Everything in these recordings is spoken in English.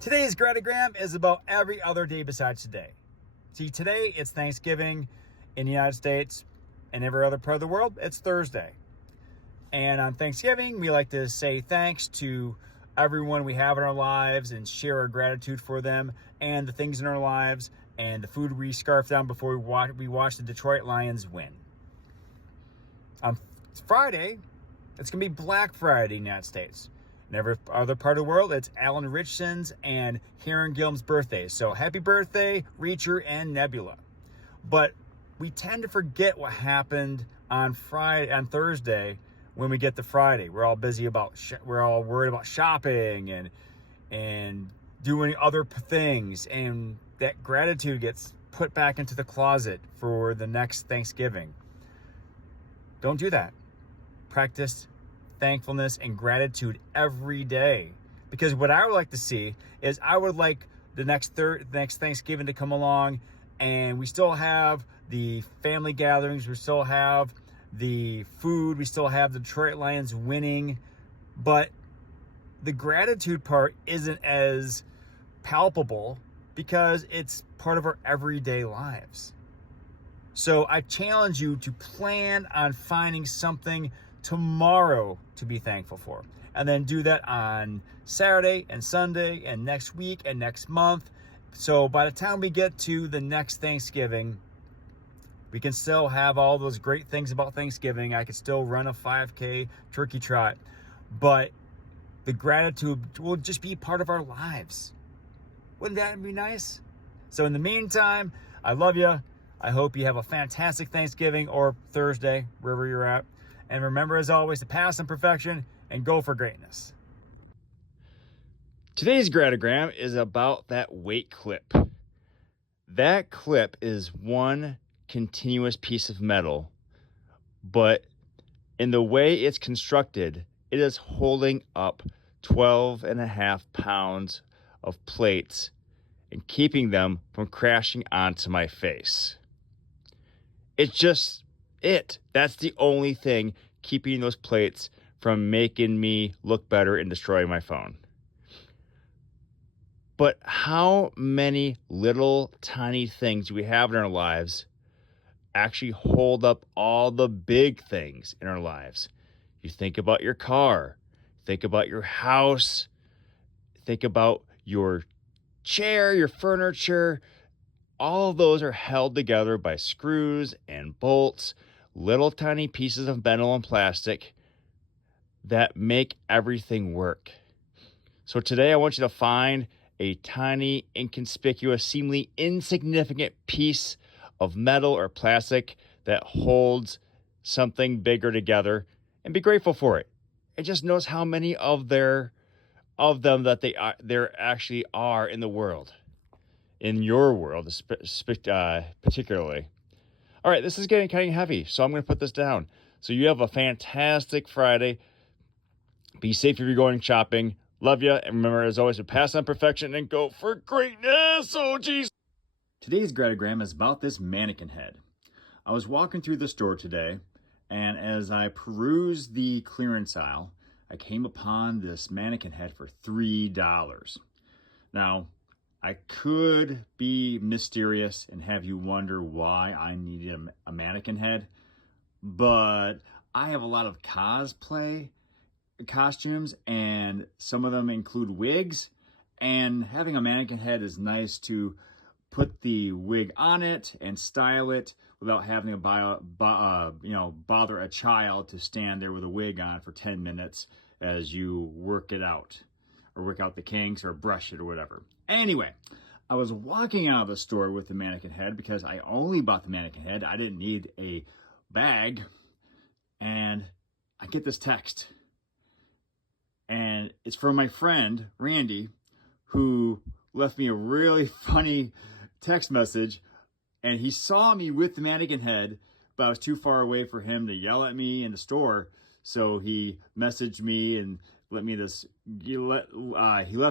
Today's Gratigram is about every other day besides today. See, today it's Thanksgiving in the United States, and every other part of the world, it's Thursday. And on Thanksgiving, we like to say thanks to everyone we have in our lives and share our gratitude for them and the things in our lives and the food we scarf down before we watch the Detroit Lions win. On Friday, it's going to be Black Friday in the United States. In every other part of the world, it's Alan Richson's and Karen Gillum's birthdays. So happy birthday, Reacher and Nebula. But we tend to forget what happened on Thursday when we get to Friday. We're all busy we're all worried about shopping and doing other things, and that gratitude gets put back into the closet for the next Thanksgiving. Don't do that. Practice thankfulness and gratitude every day, because what I would like to see is I would like the next Thanksgiving to come along and we still have the family gatherings, we still have the food, we still have the Detroit Lions winning, but the gratitude part isn't as palpable because it's part of our everyday lives. So I challenge you to plan on finding something tomorrow to be thankful for, and then do that on Saturday and Sunday and next week and next month. So by the time we get to the next Thanksgiving, we can still have all those great things about Thanksgiving. I could still run a 5K turkey trot, but the gratitude will just be part of our lives. Wouldn't that be nice? So in the meantime, I love you. I hope you have a fantastic Thanksgiving or Thursday, wherever you're at. And remember, as always, to pass on perfection and go for greatness. Today's Gratigram is about that weight clip. That clip is one continuous piece of metal, but in the way it's constructed, it is holding up 12.5 pounds of plates and keeping them from crashing onto my face. It's just that's the only thing keeping those plates from making me look better and destroying my phone. But how many little tiny things do we have in our lives actually hold up all the big things in our lives? You think about your car, think about your house, think about your chair, your furniture. All of those are held together by screws and bolts, little tiny pieces of metal and plastic that make everything work. So today I want you to find a tiny, inconspicuous, seemingly insignificant piece of metal or plastic that holds something bigger together and be grateful for it. And just notice how many of them that there actually are in the world. In your world, particularly. All right, this is getting kind of heavy, so I'm going to put this down. So you have a fantastic Friday. Be safe if you're going shopping. Love you. And remember, as always, to pass on perfection and go for greatness. Oh, geez. Today's Gratigram is about this mannequin head. I was walking through the store today, and as I perused the clearance aisle, I came upon this mannequin head for $3. Now, I could be mysterious and have you wonder why I needed a mannequin head, but I have a lot of cosplay costumes, and some of them include wigs, and having a mannequin head is nice to put the wig on it and style it without having to bother a child to stand there with a wig on for 10 minutes as you work it out, or work out the kinks or brush it or whatever. Anyway, I was walking out of the store with the mannequin head because I only bought the mannequin head. I didn't need a bag. And I get this text. And it's from my friend, Randy, who left me a really funny text message. And he saw me with the mannequin head, but I was too far away for him to yell at me in the store. So he messaged me and he left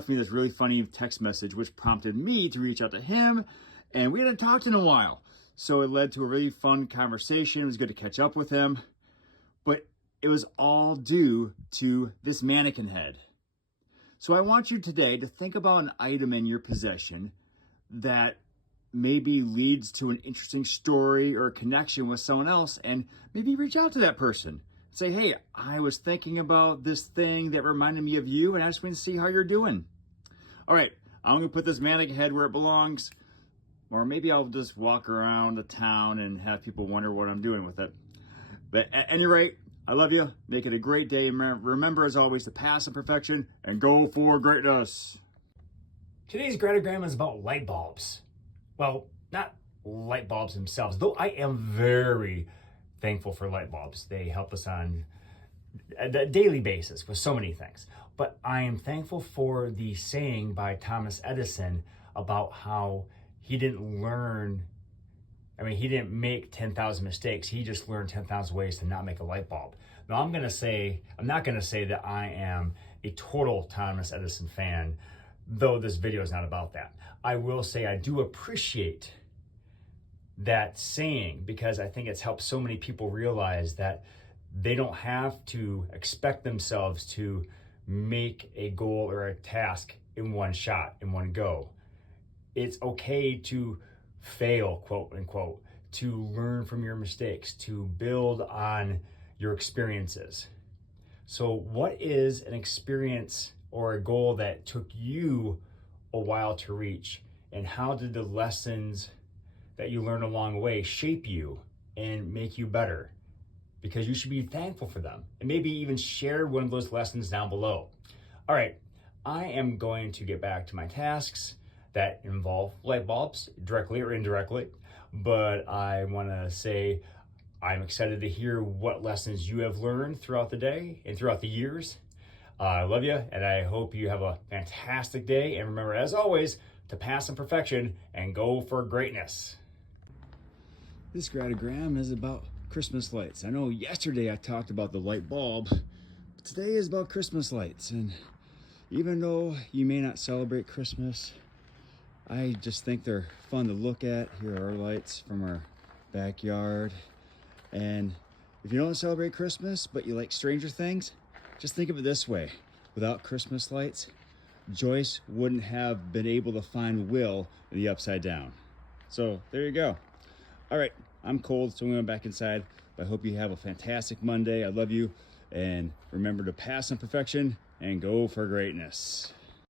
me this really funny text message, which prompted me to reach out to him, and we hadn't talked in a while. So it led to a really fun conversation. It was good to catch up with him, but it was all due to this mannequin head. So I want you today to think about an item in your possession that maybe leads to an interesting story or a connection with someone else, and maybe reach out to that person. Say, hey, I was thinking about this thing that reminded me of you, and I just want to see how you're doing. All right, I'm gonna put this mannequin head where it belongs, or maybe I'll just walk around the town and have people wonder what I'm doing with it. But at any rate, I love you. Make it a great day. Remember, as always, to pass in perfection and go for greatness. Today's Gratigram is about light bulbs. Well, not light bulbs themselves, though I am very thankful for light bulbs. They help us on a daily basis with so many things. But I am thankful for the saying by Thomas Edison about how he didn't make 10,000 mistakes. He just learned 10,000 ways to not make a light bulb. Now I'm not gonna say that I am a total Thomas Edison fan, though this video is not about that. I will say I do appreciate that saying because I think it's helped so many people realize that they don't have to expect themselves to make a goal or a task in one shot, in one go. It's okay to fail, quote unquote, to learn from your mistakes, to build on your experiences. So what is an experience or a goal that took you a while to reach? And how did the lessons that you learned along the way shape you and make you better? Because you should be thankful for them and maybe even share one of those lessons down below. All right, I am going to get back to my tasks that involve light bulbs, directly or indirectly, but I wanna say I'm excited to hear what lessons you have learned throughout the day and throughout the years. I love you, and I hope you have a fantastic day. And remember, as always, to pass in perfection and go for greatness. This Gratigram is about Christmas lights. I know yesterday I talked about the light bulb, but today is about Christmas lights. And even though you may not celebrate Christmas, I just think they're fun to look at. Here are our lights from our backyard. And if you don't celebrate Christmas, but you like Stranger Things, just think of it this way. Without Christmas lights, Joyce wouldn't have been able to find Will in the Upside Down. So there you go. All right, I'm cold, so I'm going back inside. But I hope you have a fantastic Monday. I love you. And remember to pass in perfection and go for greatness.